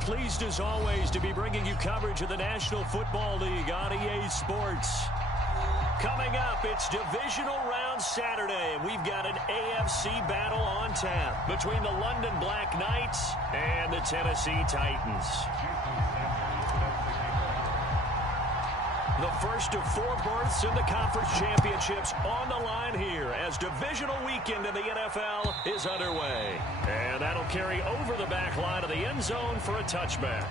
pleased as always to be bringing you coverage of the National Football League on EA Sports. Coming up, it's Divisional Round Saturday, and we've got an AFC battle on tap between the London Black Knights and the Tennessee Titans. The first of 4 berths in the conference championships on the line here as divisional weekend in the NFL is underway. And that'll carry over the back line of the end zone for a touchback.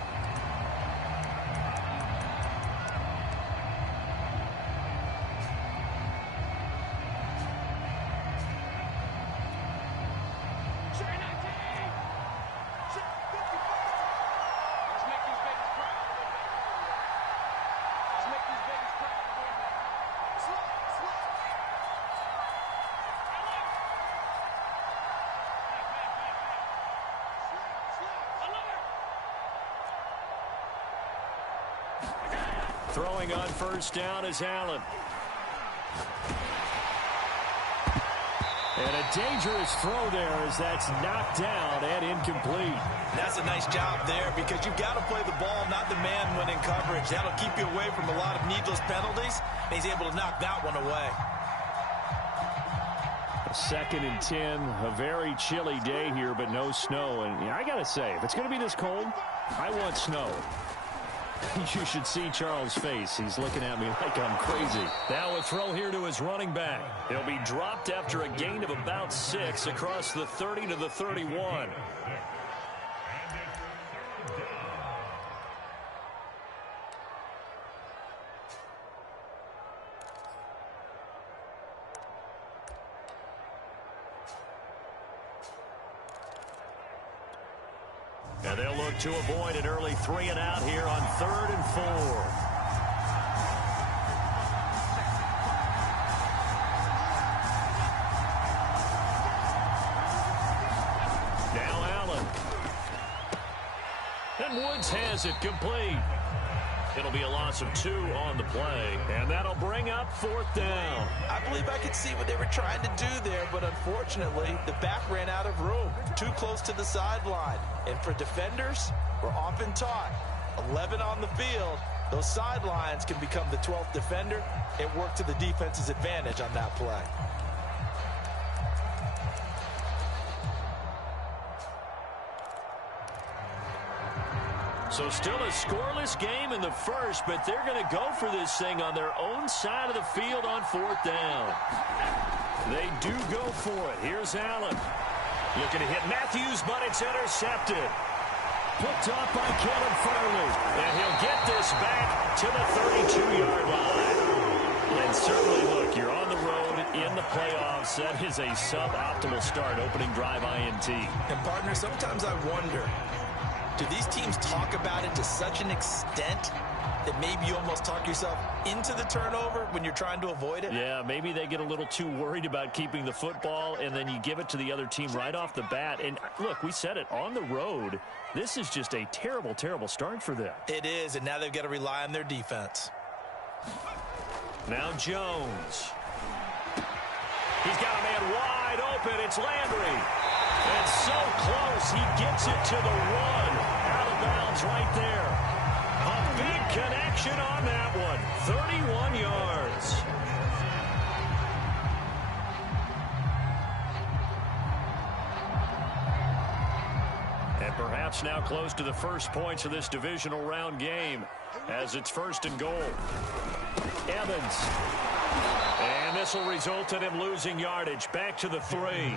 Throwing on first down is Allen. And a dangerous throw there as that's knocked down and incomplete. That's a nice job there because you've got to play the ball, not the man when in coverage. That'll keep you away from a lot of needless penalties, and he's able to knock that one away. 2nd and 10, a very chilly day here, but no snow. And I got to say, if it's going to be this cold, I want snow. You should see Charles' face. He's looking at me like I'm crazy. Now a throw here to his running back. He'll be dropped after a gain of about 6 across the 30 to the 31. And they'll look to avoid an early 3 and out here on 3rd and 4. Now Allen. And Woods has it complete. It'll be a loss of 2 on the play, and that'll bring up 4th down. I believe I could see what they were trying to do there, but unfortunately, the back ran out of room, too close to the sideline. And for defenders, we're often taught, 11 on the field, those sidelines can become the 12th defender. It worked to the defense's advantage on that play. So still a scoreless game in the first, but they're going to go for this thing on their own side of the field on 4th down. They do go for it. Here's Allen. Looking to hit Matthews, but it's intercepted. Picked off by Caleb Farley. And he'll get this back to the 32-yard line. And certainly, look, you're on the road in the playoffs. That is a suboptimal start, opening drive INT. And, partner, sometimes I wonder, do these teams talk about it to such an extent that maybe you almost talk yourself into the turnover when you're trying to avoid it? Yeah, maybe they get a little too worried about keeping the football, and then you give it to the other team right off the bat. And, look, we said it, on the road, this is just a terrible, terrible start for them. It is, and now they've got to rely on their defense. Now Jones. He's got a man wide open. It's Landry. And so close, he gets it to the 1. Out of bounds right there. A big connection on that one. 31 yards. And perhaps now close to the first points of this divisional round game as it's 1st and goal. Evans. And this will result in him losing yardage. Back to the 3.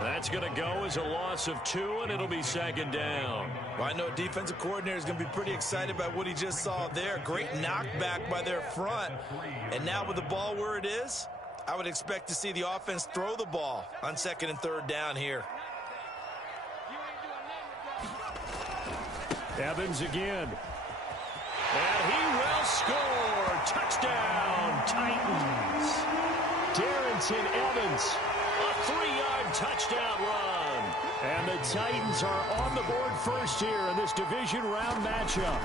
That's going to go as a loss of 2, and it'll be 2nd down. Well, I know defensive coordinator is going to be pretty excited about what he just saw there. Great knockback by their front. And now with the ball where it is, I would expect to see the offense throw the ball on 2nd and 3rd down here. Evans again. And he will score. Touchdown, Titans. Darrington Evans. A 3-yard touchdown run. And the Titans are on the board first here in this division round matchup.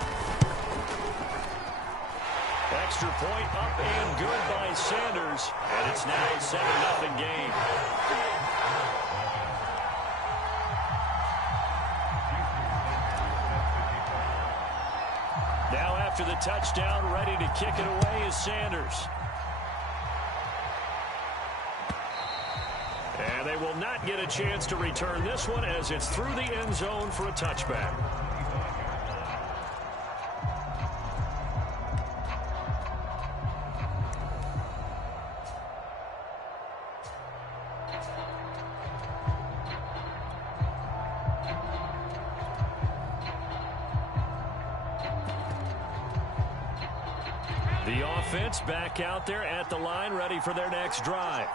Extra point up and good by Sanders. And it's now a 7-0 game. after the touchdown, ready to kick it away is Sanders. And they will not get a chance to return this one as it's through the end zone for a touchback. The offense back out there at the line, ready for their next drive.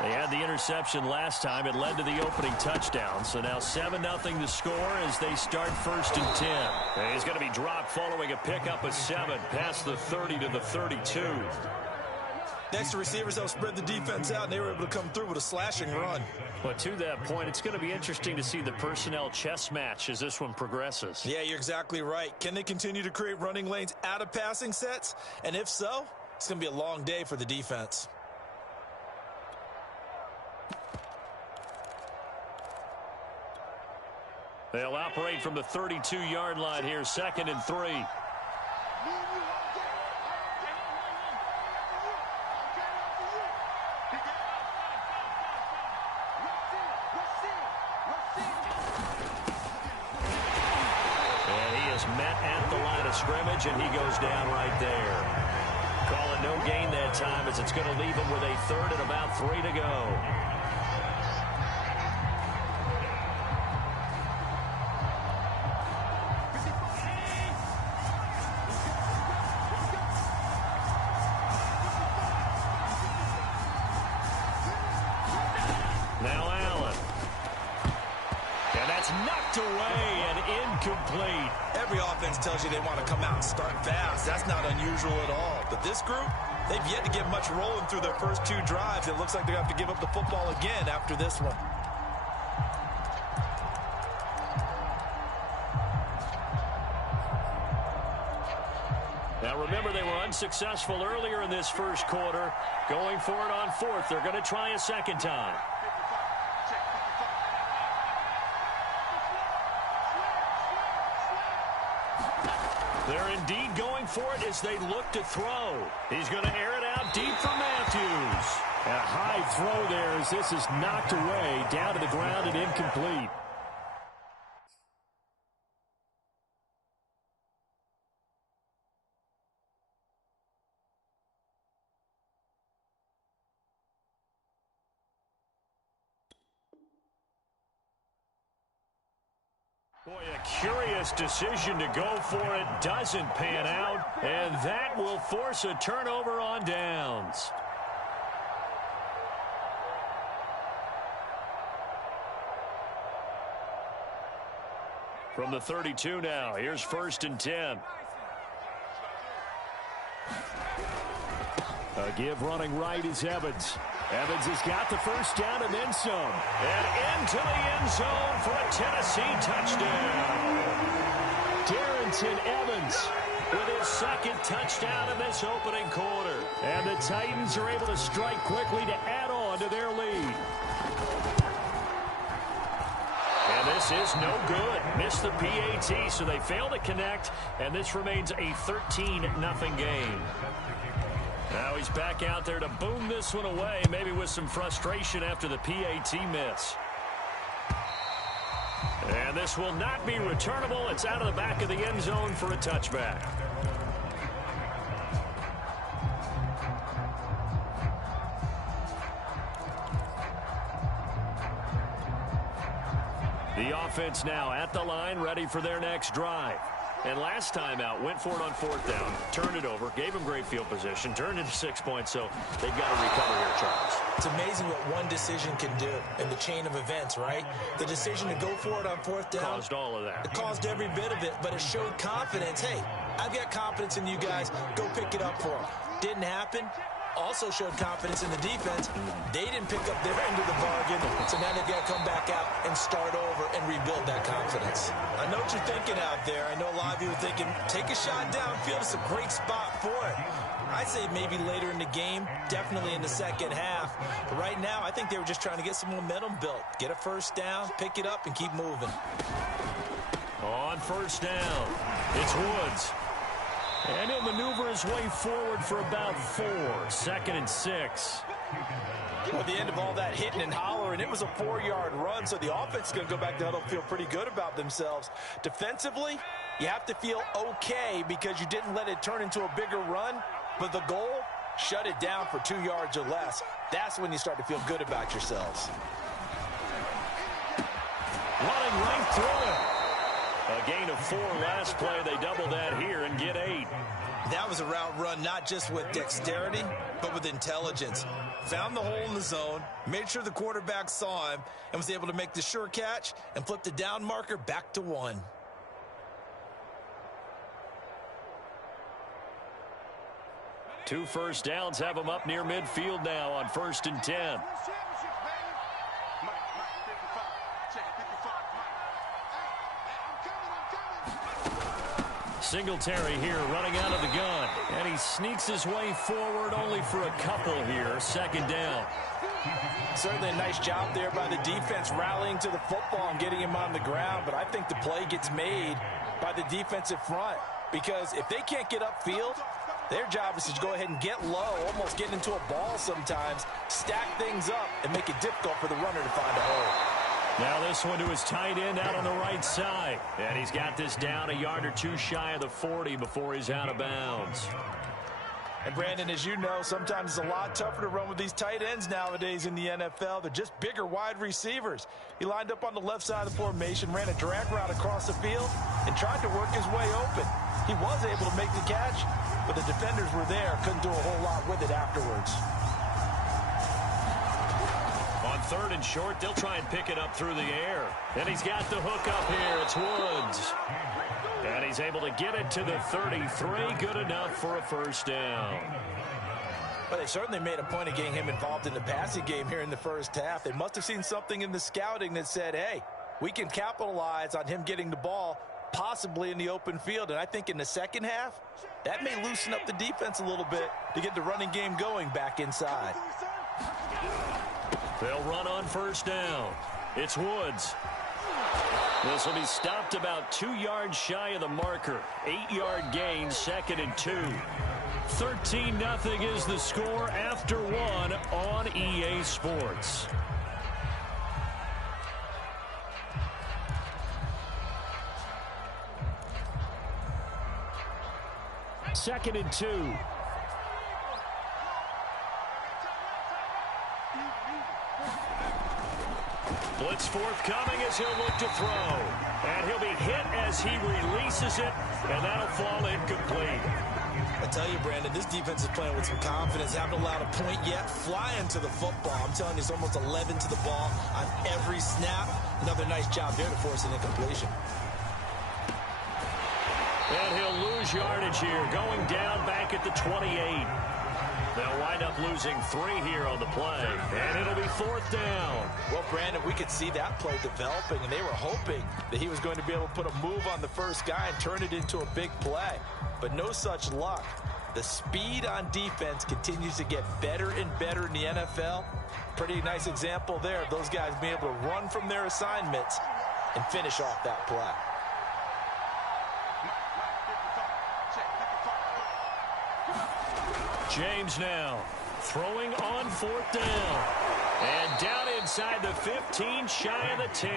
They had the interception last time. It led to the opening touchdown. So now 7-0 the score as they start 1st and 10. And he's going to be dropped following a pickup of 7 past the 30 to the 32. Next, the receivers helped spread the defense out, and they were able to come through with a slashing run. But to that point, it's going to be interesting to see the personnel chess match as this one progresses. Yeah, you're exactly right. Can they continue to create running lanes out of passing sets? And if so, it's going to be a long day for the defense. They'll operate from the 32-yard line here, 2nd and 3. And he is met at the line of scrimmage, and he goes down right there. Call it no gain that time as it's going to leave him with a 3rd and about 3 to go. Incomplete. Every offense tells you they want to come out and start fast. That's not unusual at all. But this group, they've yet to get much rolling through their first 2 drives. It looks like they have to give up the football again after this one. Now remember, they were unsuccessful earlier in this first quarter. Going for it on 4th. They're going to try a second time. They're indeed going for it as they look to throw. He's going to air it out deep for Matthews. A high throw there as this is knocked away, down to the ground and incomplete. Boy, a curious decision to go for it. Doesn't pan out, and that will force a turnover on downs. From the 32 now, here's 1st and 10. A give running right is Evans. Evans has got the first down and then some. And into the end zone for a Tennessee touchdown. Darrington Evans with his 2nd touchdown in this opening quarter. And the Titans are able to strike quickly to add on to their lead. And this is no good. Missed the PAT, so they fail to connect. And this remains a 13-0 game. Now he's back out there to boom this one away, maybe with some frustration after the PAT miss. And this will not be returnable. It's out of the back of the end zone for a touchback. The offense now at the line, ready for their next drive. And last time out, went for it on 4th down, turned it over, gave him great field position, turned into 6 points, so they've got to recover here, Charles. It's amazing what one decision can do in the chain of events, right? The decision to go for it on 4th down. Caused all of that. It caused every bit of it, but it showed confidence. Hey, I've got confidence in you guys. Go pick it up for them. Didn't happen. Also showed confidence in the defense. They didn't pick up their end of the bargain, so now they've got to come back out and start over and rebuild that confidence. I know what you're thinking out there. I know a lot of you are thinking, take a shot downfield. It's a great spot for it. I'd say maybe later in the game, definitely in the second half. But right now, I think they were just trying to get some momentum built. Get a first down, pick it up, and keep moving. On 1st down, it's Woods. And he'll maneuver his way forward for about 4. 2nd and 6. At the end of all that hitting and hollering, it was a 4-yard run, so the offense is going to go back to huddle, feel pretty good about themselves. Defensively, you have to feel okay because you didn't let it turn into a bigger run, but the goal, shut it down for 2 yards or less. That's when you start to feel good about yourselves. Running right through it. A gain of 4 last play. They double that here and get 8. That was a route run not just with dexterity, but with intelligence. Found the hole in the zone, made sure the quarterback saw him, and was able to make the sure catch and flip the down marker back to 1. Two first downs have them up near midfield now on 1st and 10. Singletary here running out of the gun. And he sneaks his way forward only for a couple here. 2nd down. Certainly a nice job there by the defense rallying to the football and getting him on the ground. But I think the play gets made by the defensive front. Because if they can't get upfield, their job is to go ahead and get low, almost get into a ball sometimes, stack things up, and make it difficult for the runner to find a hole. Now this one to his tight end out on the right side. And he's got this down a yard or 2 shy of the 40 before he's out of bounds. And Brandon, as you know, sometimes it's a lot tougher to run with these tight ends nowadays in the NFL. They're just bigger wide receivers. He lined up on the left side of the formation, ran a drag route across the field, and tried to work his way open. He was able to make the catch, but the defenders were there, couldn't do a whole lot with it afterwards. On 3rd and short, they'll try and pick it up through the air. And he's got the hook up here. It's Woods. And he's able to get it to the 33. Good enough for a 1st down. Well, they certainly made a point of getting him involved in the passing game here in the first half. They must have seen something in the scouting that said, hey, we can capitalize on him getting the ball possibly in the open field. And I think in the second half, that may loosen up the defense a little bit to get the running game going back inside. They'll run on 1st down. It's Woods. This will be stopped about 2 yards shy of the marker. 8-yard gain, 2nd and 2. 13-0 is the score after 1 on EA Sports. Second and 2. Blitz forthcoming as he'll look to throw. And he'll be hit as he releases it, and that'll fall incomplete. I tell you, Brandon, this defense is playing with some confidence. Haven't allowed a point yet. Flying to the football. I'm telling you, it's almost 11 to the ball on every snap. Another nice job there to force an incompletion. And he'll lose yardage here, going down back at the 28. They'll wind up losing 3 here on the play, and it'll be 4th down. Well, Brandon, we could see that play developing, and they were hoping that he was going to be able to put a move on the first guy and turn it into a big play. But no such luck. The speed on defense continues to get better and better in the NFL. Pretty nice example there of those guys being able to run from their assignments and finish off that play. James now throwing on 4th down. And down inside the 15, shy of the 10.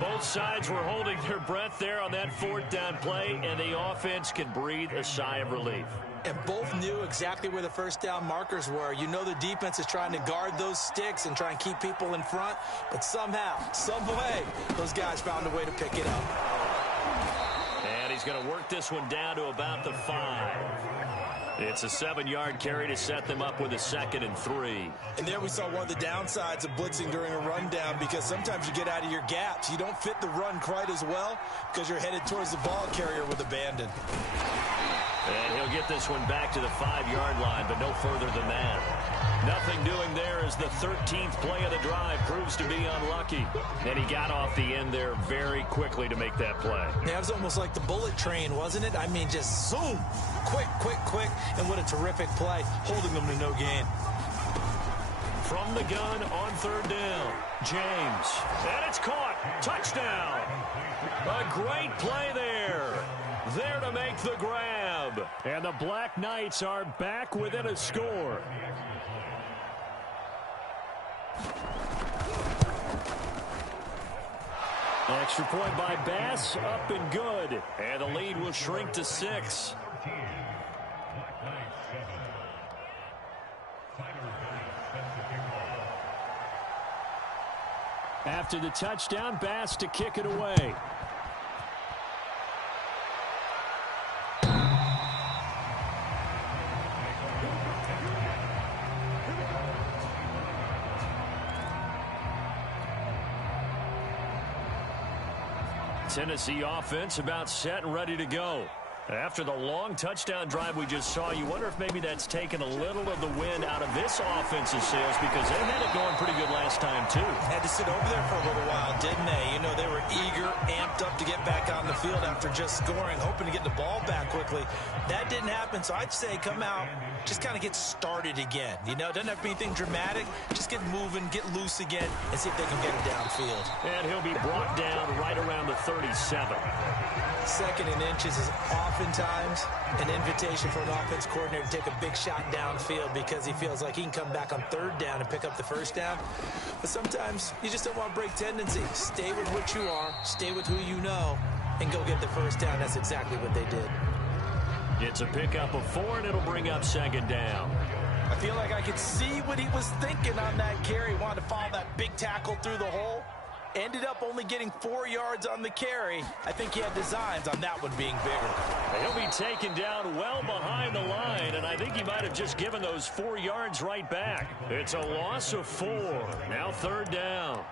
Both sides were holding their breath there on that 4th down play, and the offense can breathe a sigh of relief. And both knew exactly where the 1st down markers were. You know the defense is trying to guard those sticks and try and keep people in front, but somehow, some way, those guys found a way to pick it up. And he's going to work this one down to about the 5. It's a 7-yard carry to set them up with a 2nd and 3. And there we saw one of the downsides of blitzing during a rundown, because sometimes you get out of your gaps. You don't fit the run quite as well because you're headed towards the ball carrier with abandon. And he'll get this one back to the 5-yard line, but no further than that. Nothing doing there as the 13th play of the drive proves to be unlucky. And he got off the end there very quickly to make that play. Yeah, it was almost like the bullet train, wasn't it? I mean, just zoom. Quick, quick, quick. And what a terrific play, holding them to no gain. From the gun on 3rd down, James. And it's caught. Touchdown. A great play there. there to make the grab. And the Black Knights are back within a score. Extra point by Bass, up and good. And the lead will shrink to 6. After the touchdown, Bass to kick it away. Tennessee offense about set and ready to go. After the long touchdown drive we just saw, you wonder if maybe that's taken a little of the wind out of this offensive sails, because they had it going pretty good last time too. Had to sit over there for a little while, didn't they? You know, they were eager, amped up to get back on the field after just scoring, hoping to get the ball back quickly. That didn't happen, so I'd say come out, just kind of get started again. You know, it doesn't have to be anything dramatic. Just get moving, get loose again, and see if they can get it downfield. And he'll be brought down right around the 37. Second and inches is oftentimes an invitation for an offense coordinator to take a big shot downfield because he feels like he can come back on third down and pick up the first down. But sometimes you just don't want to break tendency. Stay with what you are, stay with who you know, and go get the first down. That's exactly what they did. It's a pickup of 4, and it'll bring up second down. I feel like I could see what he was thinking on that carry. He wanted to follow that big tackle through the hole. Ended up only getting 4 yards on the carry. I think he had designs on that one being bigger. He'll be taken down well behind the line, and I think he might have just given those 4 yards right back. It's a loss of 4. Now third down.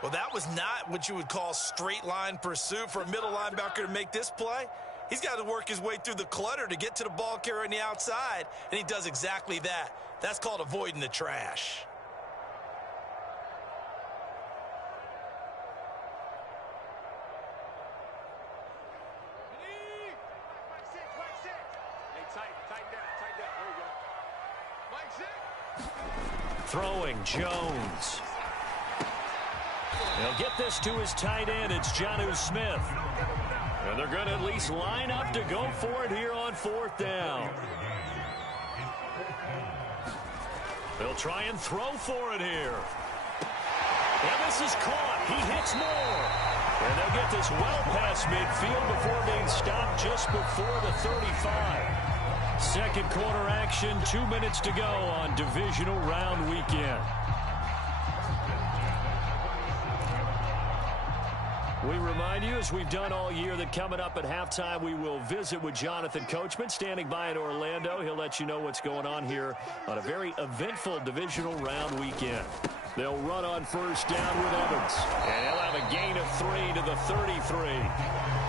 Well, that was not what you would call straight line pursuit for a middle linebacker to make this play. He's got to work his way through the clutter to get to the ball carrier on the outside, and he does exactly that. That's called avoiding the trash. Throwing Jones. He'll get this to his tight end. It's Jonnu Smith. And they're going to at least line up to go for it here on fourth down. They'll try and throw for it here. And this is caught. He hits more. And they'll get this well past midfield before being stopped just before the 35. Second quarter action, 2 minutes to go on divisional round weekend. We remind you, as we've done all year, that coming up at halftime, we will visit with Jonathan Coachman, standing by in Orlando. He'll let you know what's going on here on a very eventful divisional round weekend. They'll run on first down with Evans, and he'll have a gain of 3 to the 33.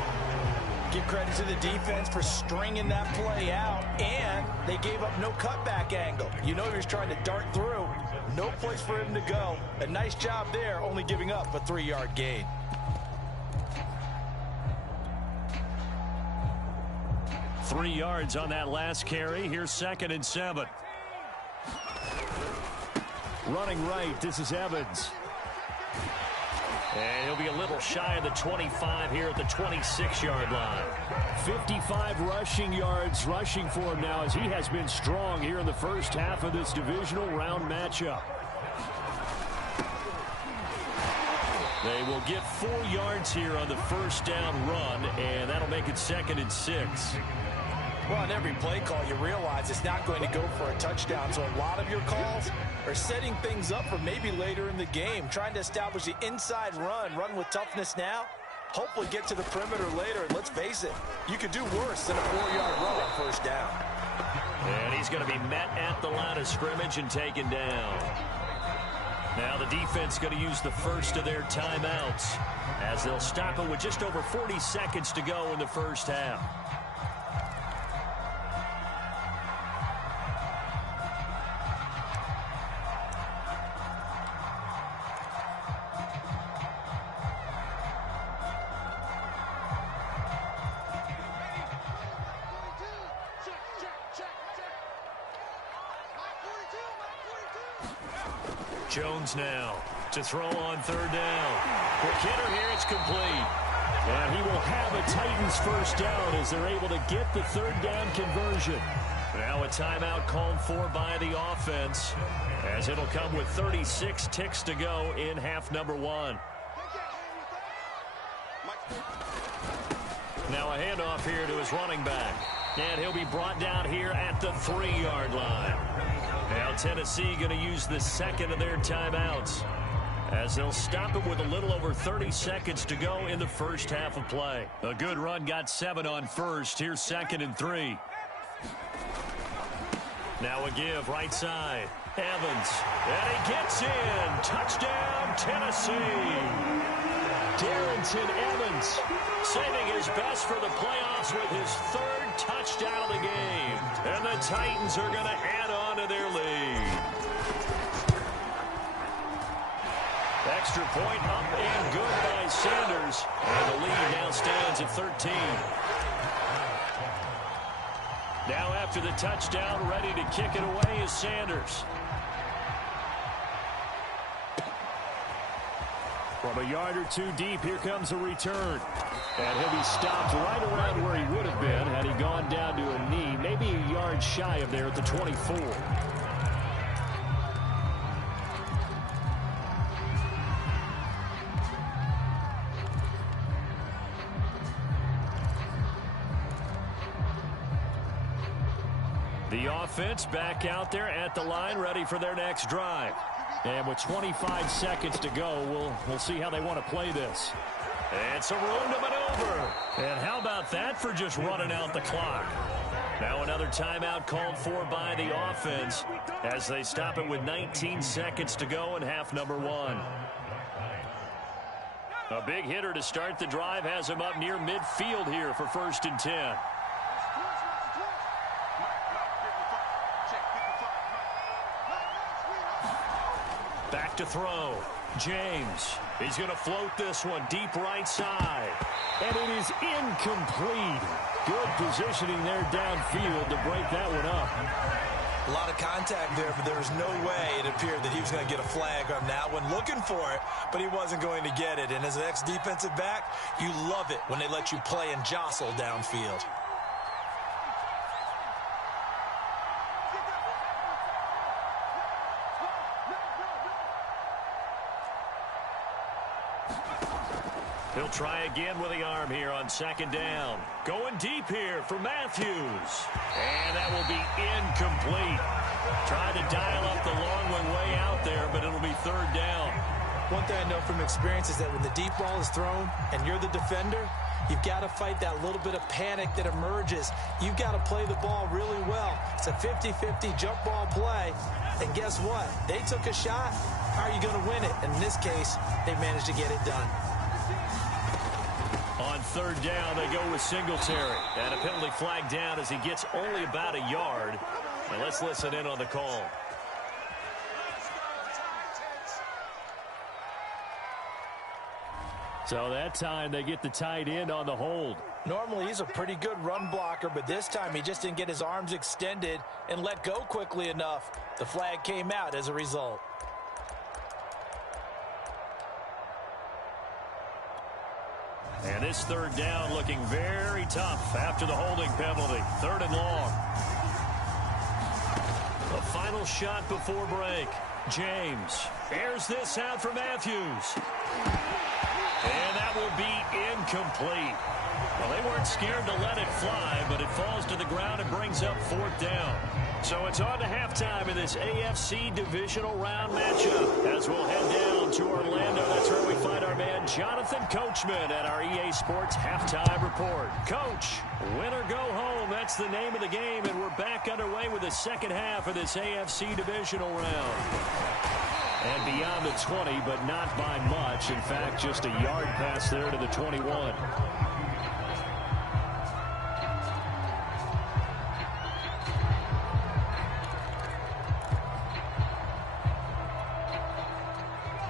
Give credit to the defense for stringing that play out, and they gave up no cutback angle. You know he was trying to dart through. No place for him to go. A nice job there, only giving up a 3-yard gain. Three yards on that last carry. Here's 2nd and 7. Running right, this is Evans. And he'll be a little shy of the 25 here at the 26-yard line. 55 rushing yards rushing for him now, as he has been strong here in the first half of this divisional round matchup. They will get 4 yards here on the first down run, and that'll make it 2nd and 6. Well, on every play call, you realize it's not going to go for a touchdown. So a lot of your calls are setting things up for maybe later in the game, trying to establish the inside run with toughness now, hopefully get to the perimeter later. And let's face it, you could do worse than a 4-yard run on first down. And he's going to be met at the line of scrimmage and taken down. Now the defense going to use the first of their timeouts as they'll stop it with just over 40 seconds to go in the first half. Jones now to throw on third down. Quick hitter here, it's complete. And he will have a Titans first down as they're able to get the third down conversion. Now a timeout called for by the offense, as it'll come with 36 ticks to go in half number one. Now a handoff here to his running back. And he'll be brought down here at the 3-yard line. Now Tennessee going to use the second of their timeouts, as they'll stop it with a little over 30 seconds to go in the first half of play. A good run got 7 on first. Here's 2nd and 3. Now a give right side. Evans. And he gets in. Touchdown, Tennessee. Darrington Evans saving his best for the playoffs with his 3rd touchdown of the game. And the Titans are going to add on to their lead. Extra point up and good by Sanders. And the lead now stands at 13. Now after the touchdown, ready to kick it away is Sanders. From a yard or two deep, here comes a return. And he'll be stopped right around where he would have been had he gone down to a knee, maybe a yard shy of there at the 24. The offense back out there at the line, ready for their next drive. And with 25 seconds to go, we'll see how they want to play this. And some room to maneuver. And how about that for just running out the clock? Now another timeout called for by the offense as they stop it with 19 seconds to go in half number one. A big hitter to start the drive has him up near midfield here for 1st and 10. Back to throw. James. He's going to float this one deep right side. And it is incomplete. Good positioning there downfield to break that one up. A lot of contact there, but there was no way it appeared that he was going to get a flag on that one. Looking for it, but he wasn't going to get it. And as an ex-defensive back, you love it when they let you play and jostle downfield. He'll try again with the arm here on 2nd down. Going deep here for Matthews. And that will be incomplete. Tried to dial up the long one way out there, but it'll be 3rd down. One thing I know from experience is that when the deep ball is thrown and you're the defender, you've got to fight that little bit of panic that emerges. You've got to play the ball really well. It's a 50-50 jump ball play. And guess what? They took a shot. How are you going to win it? And in this case, they managed to get it done. On 3rd down, they go with Singletary. And a penalty flag down as he gets only about a yard. And let's listen in on the call. So that time they get the tight end on the hold. Normally he's a pretty good run blocker, but this time he just didn't get his arms extended and let go quickly enough. The flag came out as a result. And this 3rd down looking very tough after the holding penalty. 3rd and long. A final shot before break. James airs this out for Matthews. And that will be incomplete. Well, they weren't scared to let it fly, but it falls to the ground and brings up 4th down. So it's on to halftime in this AFC divisional round matchup as we'll head down to Orlando. That's where we find our man Jonathan Coachman at our EA Sports Halftime Report. Coach, win or go home, that's the name of the game, and we're back underway with the second half of this AFC divisional round. And beyond the 20, but not by much. In fact, just a yard pass there to the 21.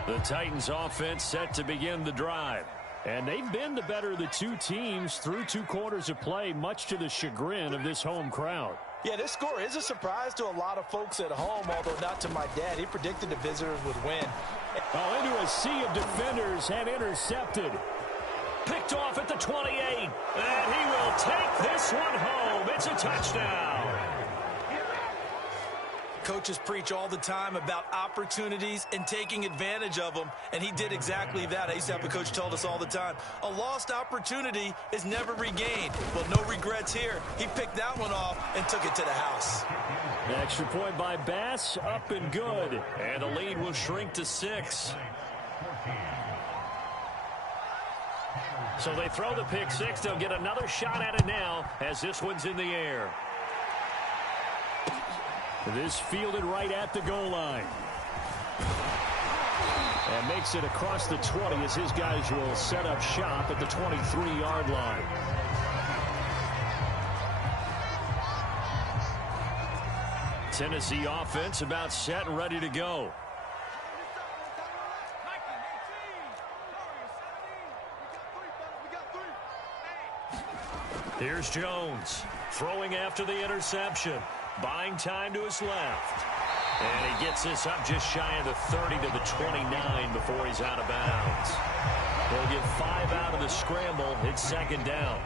The Titans offense set to begin the drive. And they've been the better of the two teams through 2 quarters of play, much to the chagrin of this home crowd. Yeah, this score is a surprise to a lot of folks at home, although not to my dad. He predicted the visitors would win. Oh, into a sea of defenders and intercepted. Picked off at the 28. And he will take this one home. It's a touchdown. Coaches preach all the time about opportunities and taking advantage of them, and he did exactly that. I used to have a coach told us all the time, a lost opportunity is never regained. Well, no regrets here. He picked that one off and took it to the house. An extra point by Bass, up and good. And the lead will shrink to 6. So they throw the pick 6. They'll get another shot at it now as this one's in the air. This fielded right at the goal line. And makes it across the 20 as his guys will set up shop at the 23-yard line. Tennessee offense about set and ready to go. Here's Jones throwing after the interception. Buying time to his left. And he gets this up just shy of the 30 to the 29 before he's out of bounds. He'll get 5 out of the scramble. It's second down.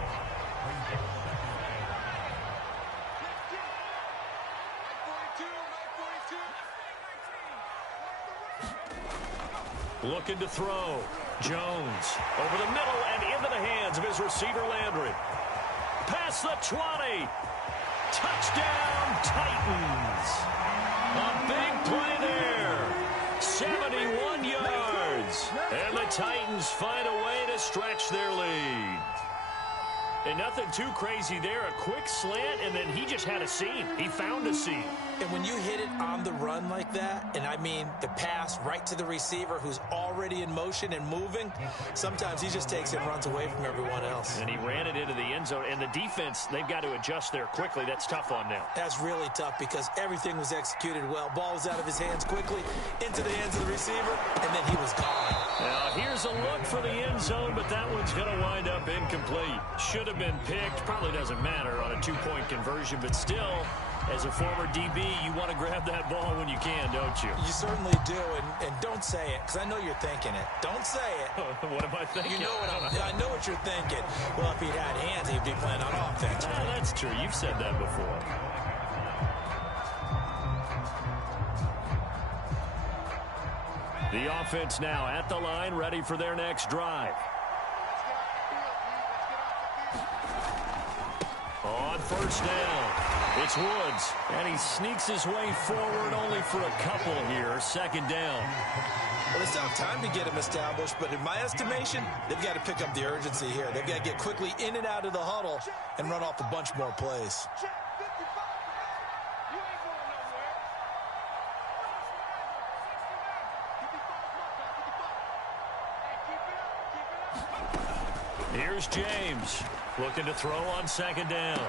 Looking to throw. Jones over the middle and into the hands of his receiver Landry. Past the 20. Touchdown, Titans. A big play there. 71 yards. And the Titans find a way to stretch their lead. And nothing too crazy there. A quick slant, and then he just had a seam. He found a seam. And when you hit it on the run like that, and I mean the pass right to the receiver who's already in motion and moving, sometimes he just takes it and runs away from everyone else. And he ran it into the end zone. And the defense, they've got to adjust there quickly. That's tough on them. That's really tough because everything was executed well. Ball was out of his hands quickly, into the hands of the receiver, and then he was gone. Now, here's a look for the end zone, but that one's going to wind up incomplete. Should have been picked. Probably doesn't matter on a 2-point conversion, but still, as a former DB, you want to grab that ball when you can, don't you? You certainly do, and don't say it, because I know you're thinking it. Don't say it. What am I thinking? You know what I know what you're thinking. Well, if he'd had hands, he'd be playing on offense. Right? That's true. You've said that before. The offense now at the line, ready for their next drive. On first down, it's Woods, and he sneaks his way forward only for a couple here. Second down. Well, they still have time to get him established, but in my estimation, they've got to pick up the urgency here. They've got to get quickly in and out of the huddle and run off a bunch more plays. Here's James looking to throw on second down.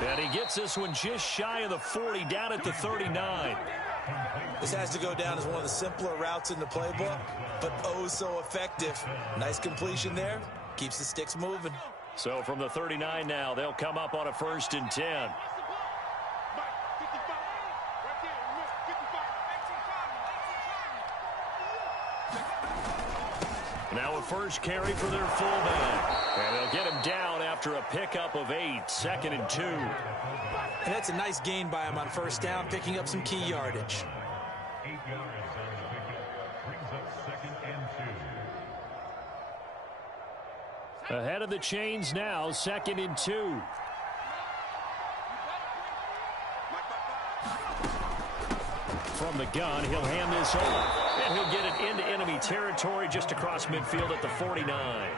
And he gets this one just shy of the 40, down at the 39. This has to go down as one of the simpler routes in the playbook, but oh so effective. Nice completion there. Keeps the sticks moving. So from the 39 now, they'll come up on a 1st and 10. Now a first carry for their fullback. And they'll get him down after a pickup of 8, 2nd and 2. And that's a nice gain by him on first down, picking up some key yardage. 8 yards after the pickup brings up 2nd and 2. Ahead of the chains now, 2nd and 2. From the gun, he'll hand this over. And he'll get it into enemy territory just across midfield at the 49.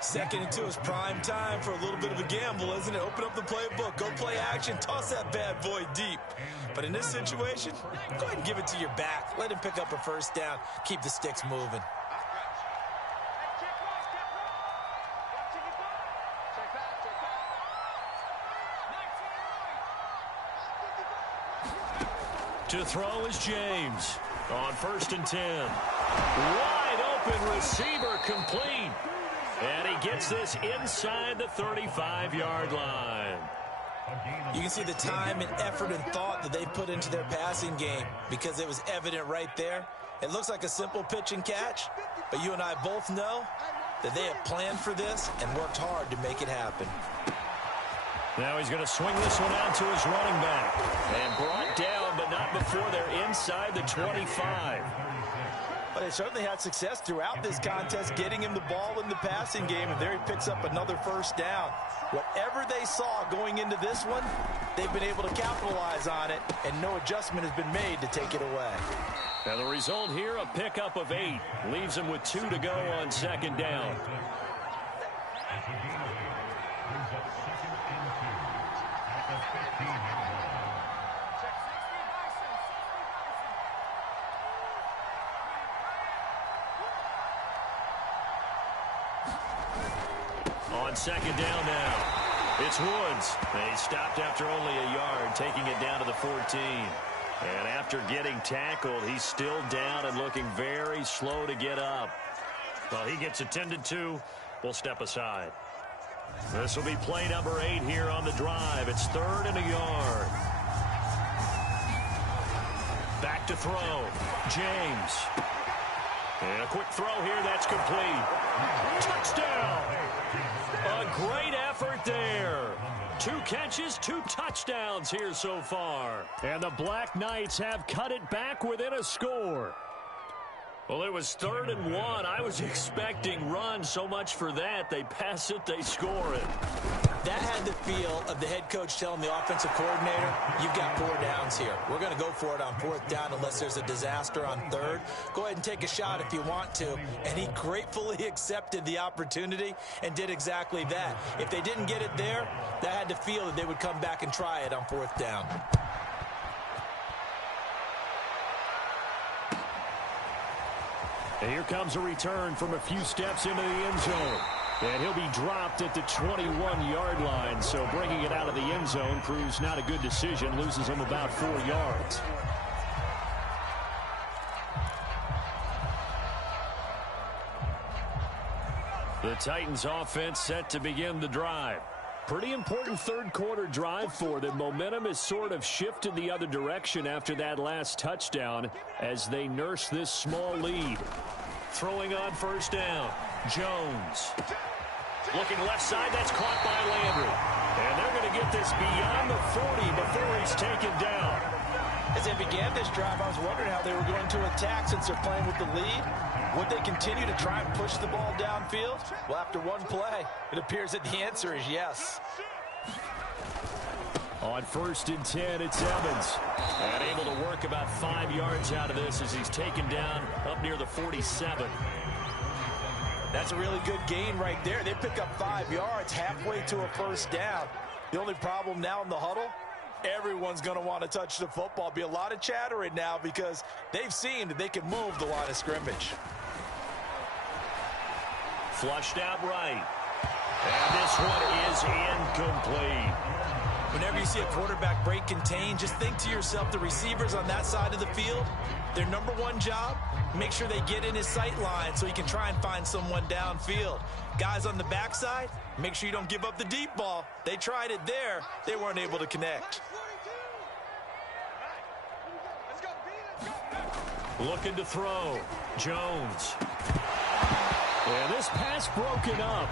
2nd and 2 is prime time for a little bit of a gamble, isn't it? Open up the playbook, go play action, toss that bad boy deep. But in this situation, go ahead and give it to your back. Let him pick up a first down. Keep the sticks moving. To throw is James on 1st and 10. Wide open receiver complete. And he gets this inside the 35-yard line. You can see the time and effort and thought that they've put into their passing game because it was evident right there. It looks like a simple pitch and catch, but you and I both know that they have planned for this and worked hard to make it happen. Now he's going to swing this one out to his running back. And brought down, but not before they're inside the 25. But they certainly had success throughout this contest, getting him the ball in the passing game, and there he picks up another first down. Whatever they saw going into this one, they've been able to capitalize on it, and no adjustment has been made to take it away. Now the result here, a pickup of 8. Leaves him with 2 to go on second down. On second down now, it's Woods. And he stopped after only a yard, taking it down to the 14. And after getting tackled, he's still down and looking very slow to get up. Well, he gets attended to. We'll step aside. This will be play number 8 here on the drive. It's 3rd and a yard. Back to throw. James. And a quick throw here. That's complete. Touchdown. A great effort there. 2 catches, 2 touchdowns here so far. And the Black Knights have cut it back within a score. Well, it was 3rd and 1. I was expecting run. So much for that. They pass it, they score it. That had the feel of the head coach telling the offensive coordinator, you've got 4 downs here. We're going to go for it on 4th down unless there's a disaster on 3rd. Go ahead and take a shot if you want to. And he gratefully accepted the opportunity and did exactly that. If they didn't get it there, that had to feel that they would come back and try it on 4th down. And here comes a return from a few steps into the end zone. And he'll be dropped at the 21-yard line. So bringing it out of the end zone proves not a good decision. Loses him about 4 yards. The Titans offense set to begin the drive. Pretty important 3rd quarter drive for them. Momentum has sort of shifted the other direction after that last touchdown as they nurse this small lead. Throwing on 1st down. Jones. Looking left side, that's caught by Landry. And they're going to get this beyond the 40 before he's taken down. As they began this drive, I was wondering how they were going to attack since they're playing with the lead. Would they continue to try and push the ball downfield? Well, after one play, it appears that the answer is yes. On 1st and 10, it's Evans. And able to work about 5 yards out of this as he's taken down up near the 47. That's a really good gain right there. They pick up 5 yards halfway to a 1st down. The only problem now in the huddle, everyone's going to want to touch the football. Be a lot of chattering now because they've seen that they can move the line of scrimmage. Flushed out right. And this one is incomplete. Whenever you see a quarterback break contain, just think to yourself, the receivers on that side of the field, their number 1 job, make sure they get in his sight line so he can try and find someone downfield. Guys on the backside, make sure you don't give up the deep ball. They tried it there. They weren't able to connect. Looking to throw. Jones. And this pass broken up.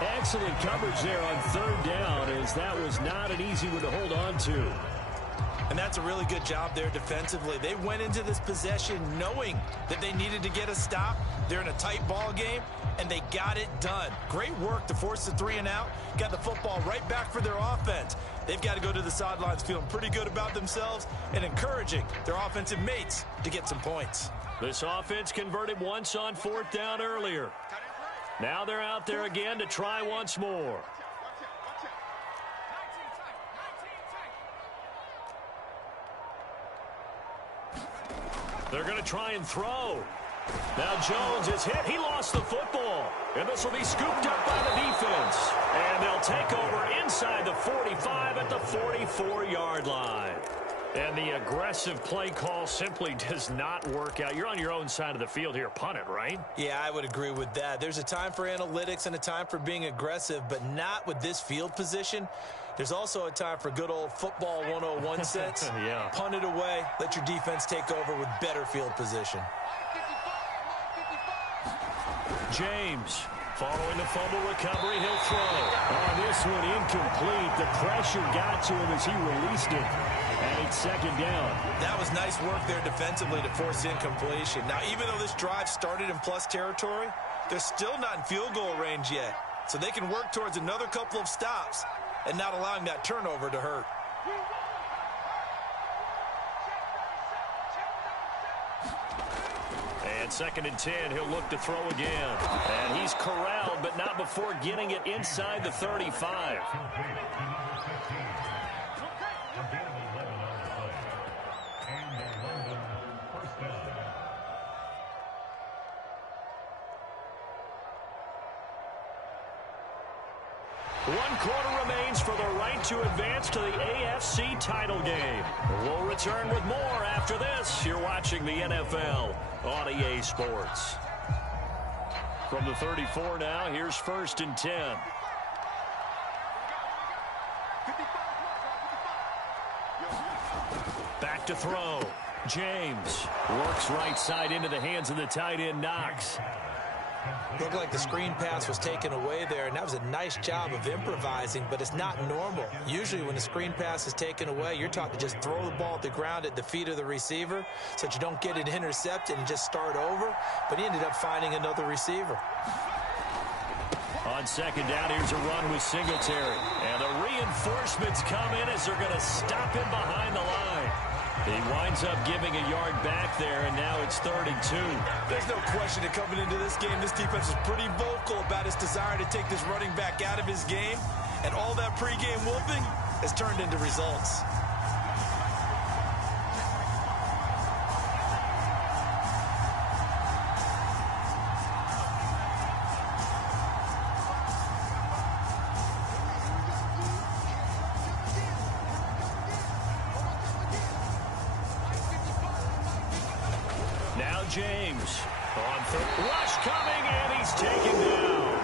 Excellent coverage there on 3rd down as that was not an easy one to hold on to. And that's a really good job there defensively. They went into this possession knowing that they needed to get a stop. They're in a tight ball game, and they got it done. Great work to force the 3 and out. Got the football right back for their offense. They've got to go to the sidelines feeling pretty good about themselves and encouraging their offensive mates to get some points. This offense converted once on 4th down earlier. Now they're out there again to try once more. They're going to try and throw. Now Jones is hit. He lost the football. And this will be scooped up by the defense. And they'll take over inside the 45 at the 44-yard line. And the aggressive play call simply does not work out. You're on your own side of the field here. Punt it, right? Yeah, I would agree with that. There's a time for analytics and a time for being aggressive, but not with this field position. There's also a time for good old football 101 sense. Yeah. Punt it away. Let your defense take over with better field position. James Following the fumble recovery, he'll throw. Oh, this one incomplete. The pressure got to him as he released it. And it's second down. That was nice work there defensively to force incompletion. Now, even though this drive started in plus territory, they're still not in field goal range yet. So they can work towards another couple of stops and not allowing that turnover to hurt. And second and 10, he'll look to throw again. And he's corralled, but not before getting it inside the 35. One quarter remains for the right to advance to the AFC title game. We'll return with more after this. You're watching the NFL on EA Sports. From the 34 now, here's first and 10. Back to throw. James works right side into the hands of the tight end, Knox. Looked like the screen pass was taken away there, and that was a nice job of improvising, but it's not normal. Usually when the screen pass is taken away, you're taught to just throw the ball at the ground at the feet of the receiver so that you don't get it intercepted and just start over, but he ended up finding another receiver. On second down, here's a run with Singletary. And the reinforcements come in as they're going to stop him behind the line. He winds up giving a yard back there, and now it's 3rd and 2. There's no question that coming into this game, this defense is pretty vocal about its desire to take this running back out of his game, and all that pregame whooping has turned into results. James on third. Rush coming, and he's taken down.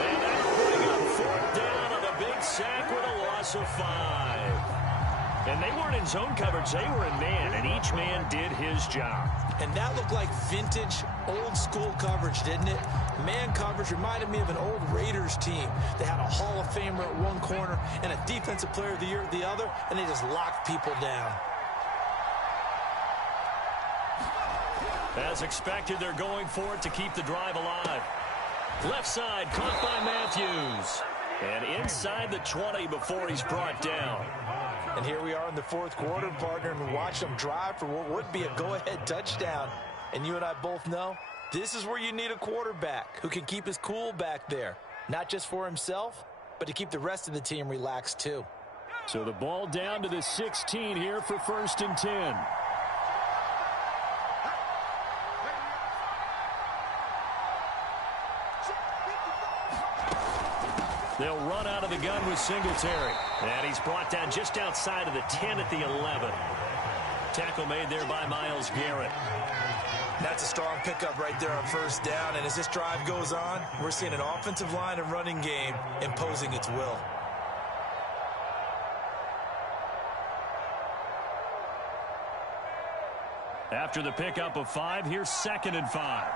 And that'll bring up 4th down on a big sack with a loss of 5. And they weren't in zone coverage. They were in man, and each man did his job. And that looked like vintage, old-school coverage, didn't it? Man coverage reminded me of an old Raiders team. They had a Hall of Famer at one corner and a Defensive Player of the Year at the other, and they just locked people down. As expected, they're going for it to keep the drive alive. Left side, caught by Matthews. And inside the 20 before he's brought down. And here we are in the 4th quarter, partner, and watch them drive for what would be a go-ahead touchdown. And you and I both know this is where you need a quarterback who can keep his cool back there. Not just for himself, but to keep the rest of the team relaxed too. So the ball down to the 16 here for 1st and 10. They'll run out of the gun with Singletary. And he's brought down just outside of the 10 at the 11. Tackle made there by Myles Garrett. That's a strong pickup right there on 1st down. And as this drive goes on, we're seeing an offensive line and running game imposing its will. After the pickup of 5, here's 2nd and 5.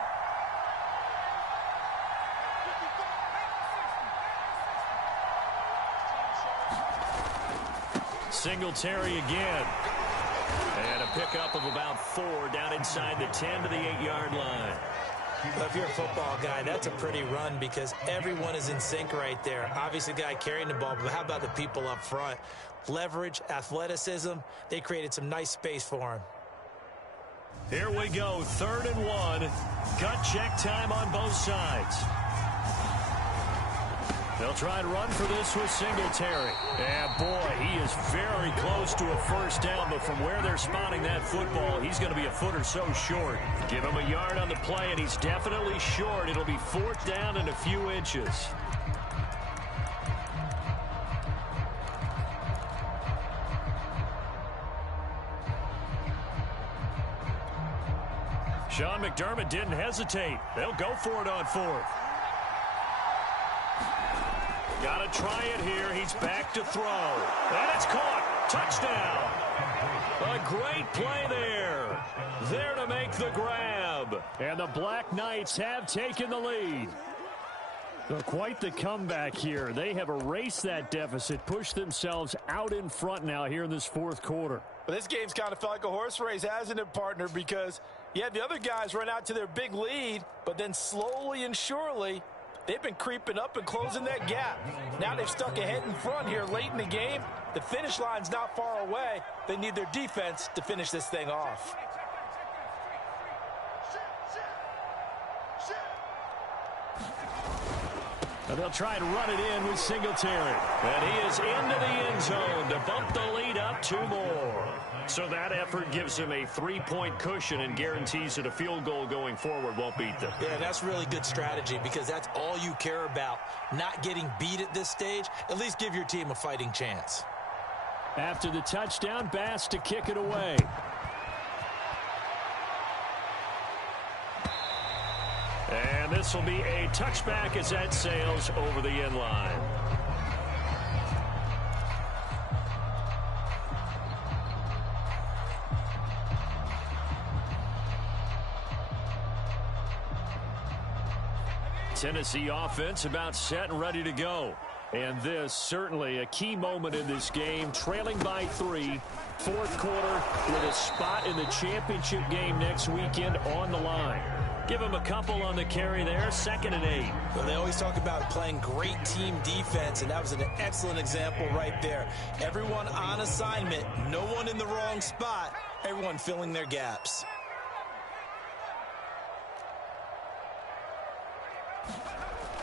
Singletary again. And a pickup of about 4 down inside the 10 to the 8-yard line. Well, if you're a football guy, that's a pretty run because everyone is in sync right there. Obviously, the guy carrying the ball, but how about the people up front? Leverage, athleticism, they created some nice space for him. Here we go, 3rd and 1. Gut check time on both sides. They'll try and run for this with Singletary. And, boy, he is very close to a 1st down, but from where they're spotting that football, he's going to be a foot or so short. Give him a yard on the play, and he's definitely short. It'll be 4th down and a few inches. Sean McDermott didn't hesitate. They'll go for it on 4th. Got to try it here. He's back to throw. And it's caught. Touchdown. A great play there. There to make the grab. And the Black Knights have taken the lead. So quite the comeback here. They have erased that deficit, pushed themselves out in front now here in this fourth quarter. But this game's kind of felt like a horse race, hasn't it, partner? Because you had the other guys run out to their big lead, but then slowly and surely, they've been creeping up and closing that gap. Now they've stuck ahead in front here late in the game. The finish line's not far away. They need their defense to finish this thing off. And they'll try to run it in with Singletary. And he is into the end zone to bump the lead up 2 more. So that effort gives him a 3-point cushion and guarantees that a field goal going forward won't beat them. Yeah, that's really good strategy because that's all you care about. Not getting beat at this stage. At least give your team a fighting chance. After the touchdown, Bass to kick it away. And this will be a touchback as that sails over the end line. Tennessee offense about set and ready to go. And this certainly a key moment in this game, trailing by 3, fourth quarter with a spot in the championship game next weekend on the line. Give them a couple on the carry there, 2nd and 8. Well, they always talk about playing great team defense, and that was an excellent example right there. Everyone on assignment, no one in the wrong spot, everyone filling their gaps.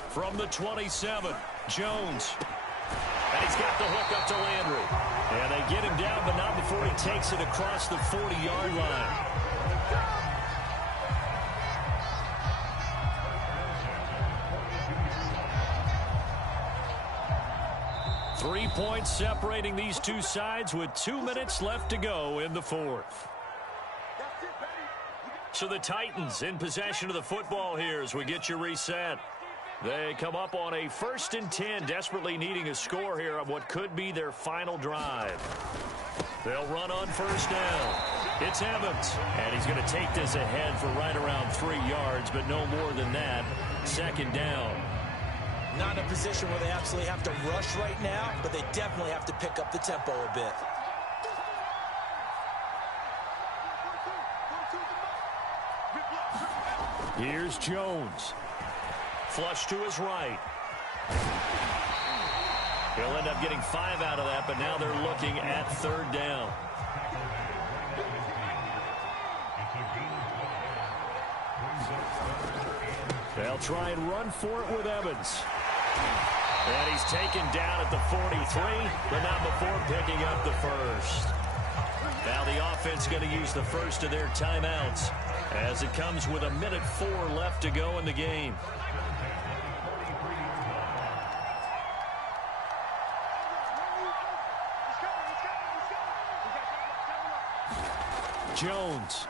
From the 27, Jones. And he's got the hook up to Landry. And they get him down, but not before he takes it across the 40-yard line. 3 points separating these two sides with 2 minutes left to go in the fourth. So the Titans in possession of the football here as we get you reset. They come up on a 1st and 10, desperately needing a score here on what could be their final drive. They'll run on 1st down. It's Evans, and he's going to take this ahead for right around 3 yards, but no more than that. 2nd down. Not in a position where they absolutely have to rush right now, but they definitely have to pick up the tempo a bit. Here's Jones. Flush to his right. He'll end up getting 5 out of that, but now they're looking at 3rd down. They'll try and run for it with Evans. And he's taken down at the 43, but not before picking up the 1st. Now the offense going to use the first of their timeouts as it comes with 1:04 left to go in the game. Jones.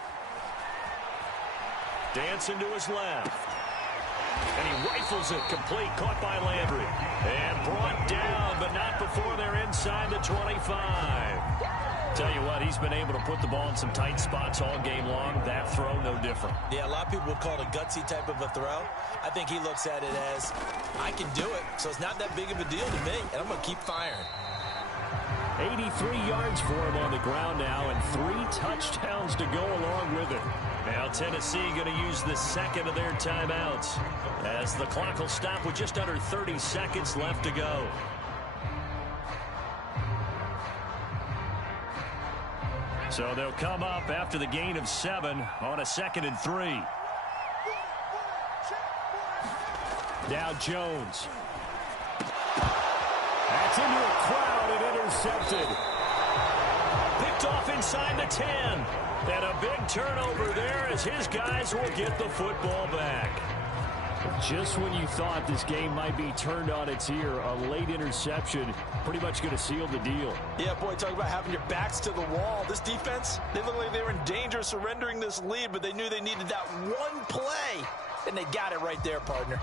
Dancing to his left. And he rifles it complete, caught by Landry. And brought down, but not before they're inside the 25. Tell you what, he's been able to put the ball in some tight spots all game long. That throw, no different. Yeah, a lot of people would call it a gutsy type of a throw. I think he looks at it as, I can do it, so it's not that big of a deal to me, and I'm going to keep firing. 83 yards for him on the ground now, and 3 touchdowns to go along with it. Now Tennessee going to use the second of their timeouts as the clock will stop with just under 30 seconds left to go. So they'll come up after the gain of 7 on a 2nd and 3. Now Jones. That's into a crowd and intercepted. Picked off inside the 10. And a big turnover there as his guys will get the football back. Just when you thought this game might be turned on its ear, a late interception pretty much going to seal the deal. Yeah, boy, talk about having your backs to the wall. This defense, they look like they were in danger of surrendering this lead, but they knew they needed that one play, and they got it right there, partner.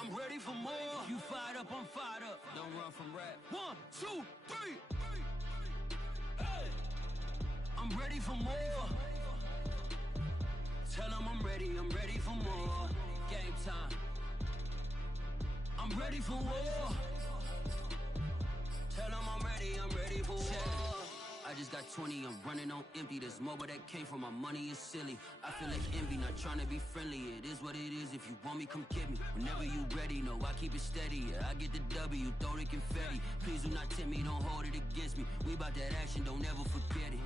I'm ready for more. You fired up, I'm fired up. Don't run from rap. 1, 2, 3. Hey. I'm ready for more. Tell them I'm ready for more. Game time. I'm ready for war. Tell them I'm ready for war. I just got 20, I'm running on empty. This mobile that came from my money is silly. I feel like envy, not trying to be friendly. It is what it is, if you want me, come get me. Whenever you ready, no, I keep it steady. Yeah, I get the W, throw the confetti. Please do not tempt me, don't hold it against me. We about that action, don't ever forget it.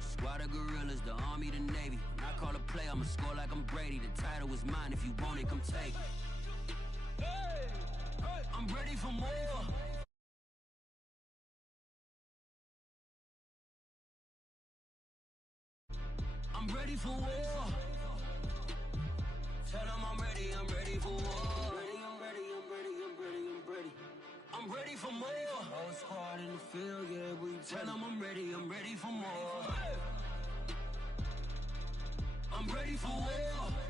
Squad of gorillas, the army, the navy. When I call a play, I'ma score like I'm Brady. The title is mine, if you want it, come take it. I'm ready for more. I'm ready for war. Tell them I'm ready for war. I'm ready. I'm ready for more. Whole squad in the field, yeah, we tell them I'm ready for more. I'm ready for war.